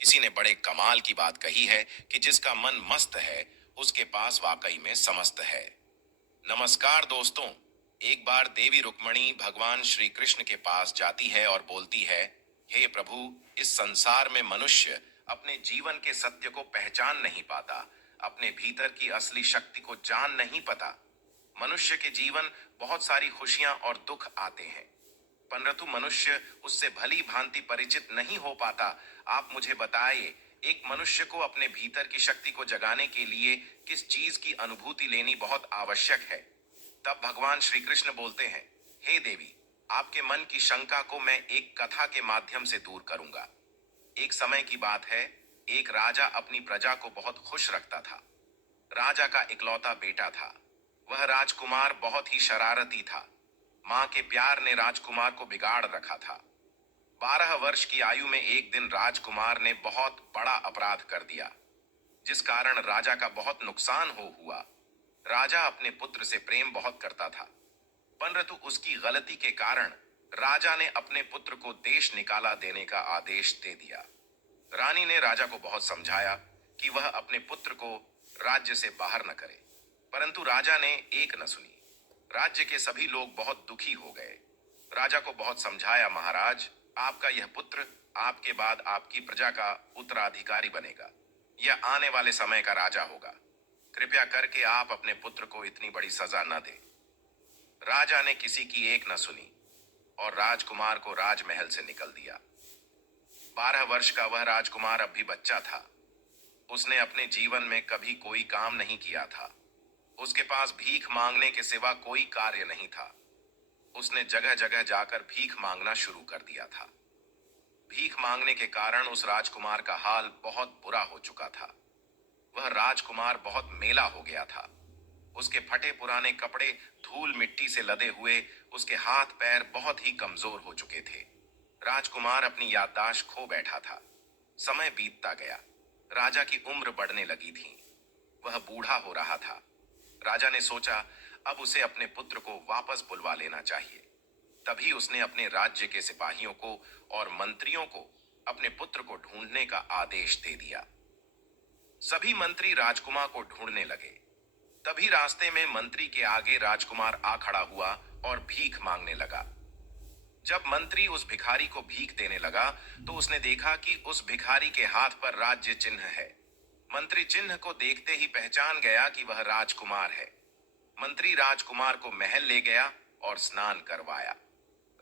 किसी ने बड़े कमाल की बात कही है कि जिसका मन मस्त है उसके पास वाकई में समस्त है। नमस्कार दोस्तों। एक बार देवी रुक्मणी भगवान श्री कृष्ण के पास जाती है और बोलती है, हे प्रभु, इस संसार में मनुष्य अपने जीवन के सत्य को पहचान नहीं पाता, अपने भीतर की असली शक्ति को जान नहीं पता। मनुष्य के जीवन बहुत सारी खुशियां और दुख आते हैं, परंतु मनुष्य उससे भली भांति परिचित नहीं हो पाता। आप मुझे बताइए, एक मनुष्य को अपने भीतर की शक्ति को जगाने के लिए किस चीज की अनुभूति लेनी बहुत आवश्यक है। तब भगवान श्री कृष्ण बोलते हैं, हे देवी, आपके मन की शंका को मैं एक कथा के माध्यम से दूर करूंगा। एक समय की बात है, एक राजा अपनी प्रजा को बहुत खुश रखता था। राजा का इकलौता बेटा था। वह राजकुमार बहुत ही शरारती था। मां के प्यार ने राजकुमार को बिगाड़ रखा था। 12 वर्ष की आयु में एक दिन राजकुमार ने बहुत बड़ा अपराध कर दिया, जिस कारण राजा का बहुत नुकसान हुआ। राजा अपने पुत्र से प्रेम बहुत करता था, परंतु उसकी गलती के कारण राजा ने अपने पुत्र को देश निकाला देने का आदेश दे दिया। रानी ने राजा को बहुत समझाया कि वह अपने पुत्र को राज्य से बाहर न करे, परंतु राजा ने एक न सुनी। राज्य के सभी लोग बहुत दुखी हो गए। राजा को बहुत समझाया, महाराज, आपका यह पुत्र आपके बाद आपकी प्रजा का उत्तराधिकारी बनेगा। यह आने वाले समय का राजा होगा। कृपया करके आप अपने पुत्र को इतनी बड़ी सजा न दें। राजा ने किसी की एक न सुनी और राजकुमार को राजमहल से निकल दिया। 12 वर्ष का वह राजकुमार अब भी बच्चा था। उसने अपने जीवन में कभी कोई काम नहीं किया था। उसके पास भीख मांगने के सिवा कोई कार्य नहीं था। उसने जगह जगह जाकर भीख मांगना शुरू कर दिया था। भीख मांगने के कारण उस राजकुमार का हाल बहुत बुरा हो चुका था। वह राजकुमार बहुत मेला हो गया था। उसके फटे पुराने कपड़े धूल मिट्टी से लदे हुए, उसके हाथ पैर बहुत ही कमजोर हो चुके थे। राजकुमार अपनी याददाश्त खो बैठा था। समय बीतता गया। राजा की उम्र बढ़ने लगी थी। वह बूढ़ा हो रहा था। राजा ने सोचा, अब उसे अपने पुत्र को वापस बुलवा लेना चाहिए। तभी उसने अपने राज्य के सिपाहियों को और मंत्रियों को अपने पुत्र को ढूंढने का आदेश दे दिया। सभी मंत्री राजकुमार को ढूंढने लगे। तभी रास्ते में मंत्री के आगे राजकुमार आ खड़ा हुआ और भीख मांगने लगा। जब मंत्री उस भिखारी को भीख देने लगा तो उसने देखा कि उस भिखारी के हाथ पर राज्य चिन्ह है। मंत्री चिन्ह को देखते ही पहचान गया कि वह राजकुमार है। मंत्री राजकुमार को महल ले गया और स्नान करवाया।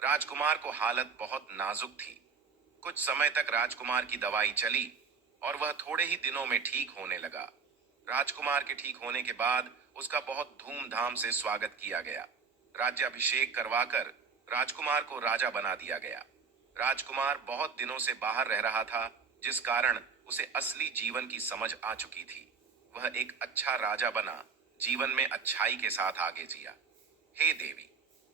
राजकुमार को हालत बहुत नाजुक थी। कुछ समय तक राजकुमार की दवाई चली और वह थोड़े ही दिनों में ठीक होने लगा। राजकुमार के ठीक होने के बाद उसका बहुत धूमधाम से स्वागत किया गया। राज्याभिषेक करवाकर राजकुमार को राजा बना दिया गया। राजकुमार बहुत दिनों से बाहर रह रहा था, जिस कारण उसे असली जीवन की समझ आ चुकी थी। वह एक अच्छा राजा बना, जीवन में अच्छाई के साथ आगे जिया। हे देवी,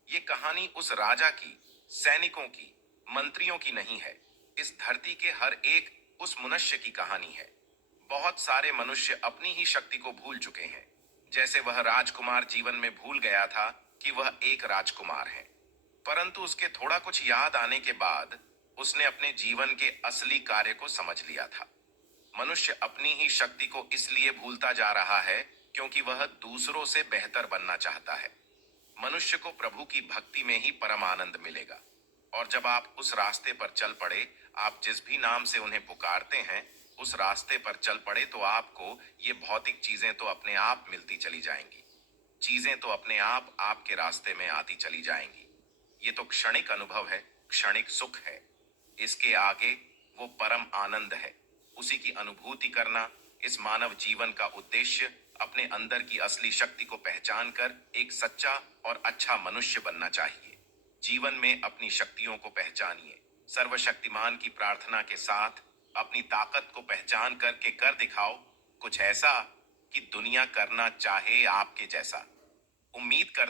ये कहानी उस राजा की, सैनिकों की, मंत्रियों की नहीं है। इस धरती के हर एक उस मनुष्य की कहानी है। बहुत सारे मनुष्य अपनी ही शक्ति को भूल चुके हैं, जैसे वह राजकुमार जीवन में भूल गया था कि वह एक राजकुमार है। परंतु उसके थोड़ा कुछ याद आने के बाद उसने अपने जीवन के असली कार्य को समझ लिया था। मनुष्य अपनी ही शक्ति को इसलिए भूलता जा रहा है क्योंकि वह दूसरों से बेहतर बनना चाहता है। मनुष्य को प्रभु की भक्ति में ही परम आनंद मिलेगा। और जब आप उस रास्ते पर चल पड़े, आप जिस भी नाम से उन्हें पुकारते हैं, उस रास्ते पर चल पड़े, तो आपको ये भौतिक चीजें तो अपने आप मिलती चली जाएंगी। चीजें तो अपने आप आपके रास्ते में आती चली जाएंगी। ये तो क्षणिक अनुभव है, क्षणिक सुख है। इसके आगे वो परम आनंद है। उसी की अनुभूति करना इस मानव जीवन का उद्देश्य। अपने अंदर की असली शक्ति को पहचान कर एक सच्चा और अच्छा मनुष्य बनना चाहिए। जीवन में अपनी शक्तियों को पहचानिए। सर्वशक्तिमान की प्रार्थना के साथ अपनी ताकत को पहचान करके कर दिखाओ कुछ ऐसा कि दुनिया करना चाहे आपके जैसा। उम्मीद कर